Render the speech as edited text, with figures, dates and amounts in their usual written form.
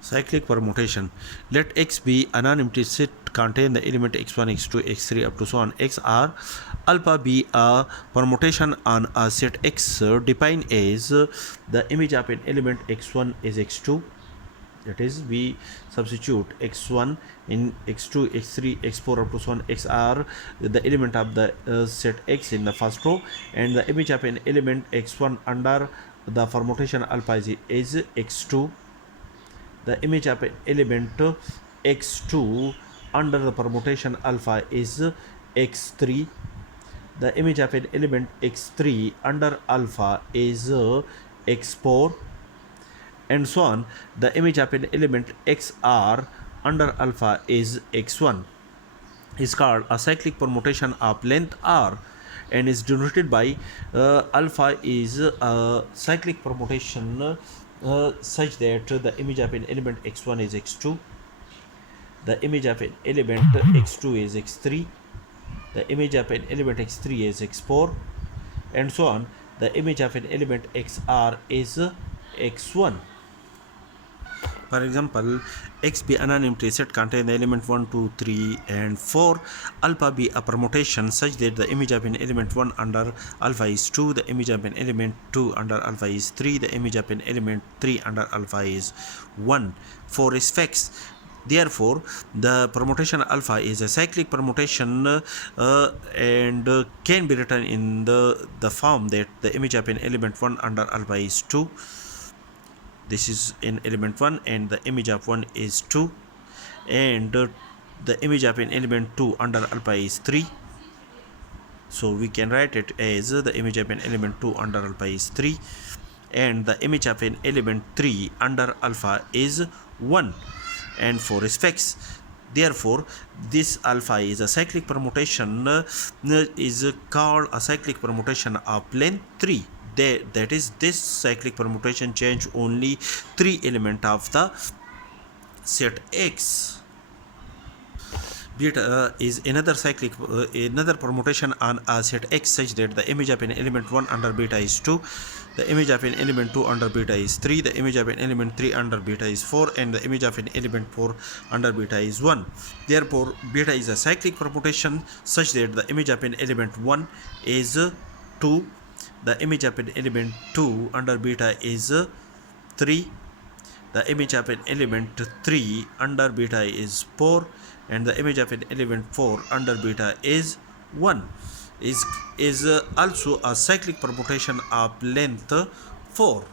Cyclic permutation. Let X be a non-empty set contain the element x1, x2, x3 up to so on. X r alpha be a permutation on a set X defined as the image of an element x1 is x2. That is, we substitute x1 in x2, x3, x4 up to so on. Xr the element of the set X in the first row, and the image of an element x1 under the permutation alpha is x2. The image of an element x2 under the permutation alpha is x3. The image of an element x3 under alpha is x4, and so on. The image of an element xr under alpha is x1. Is called a cyclic permutation of length r and is denoted by alpha is a cyclic permutation such that the image of an element x1 is x2, the image of an element x2 is x3, the image of an element x3 is x4, and so on. The image of an element xr is x1. For example, X be an empty set contain the element 1, 2, 3 and 4. Alpha be a permutation such that the image of an element 1 under alpha is 2, the image of an element 2 under alpha is 3, the image of an element 3 under alpha is 1. 4 is fixed. Therefore, the permutation alpha is a cyclic permutation and can be written in the form that the image of an element 1 under alpha is 2. This is in element 1 and the image of 1 is 2, and the image of an element 2 under alpha is 3. So we can write it as the image of an element 2 under alpha is 3 and the image of an element 3 under alpha is 1, and 4 is fixed. Therefore, this alpha is a cyclic permutation is called a cyclic permutation of length 3. That is, this cyclic permutation change only 3 elements of the set X. Beta is another cyclic another permutation on a set X such that the image of an element 1 under beta is 2, the image of an element 2 under beta is 3, the image of an element 3 under beta is 4, and the image of an element 4 under beta is 1. Therefore, beta is a cyclic permutation such that the image of an element 1 is 2, the image of an element 2 under beta is 3, the image of an element 3 under beta is 4, and the image of an element 4 under beta is 1. Is also a cyclic permutation of length 4.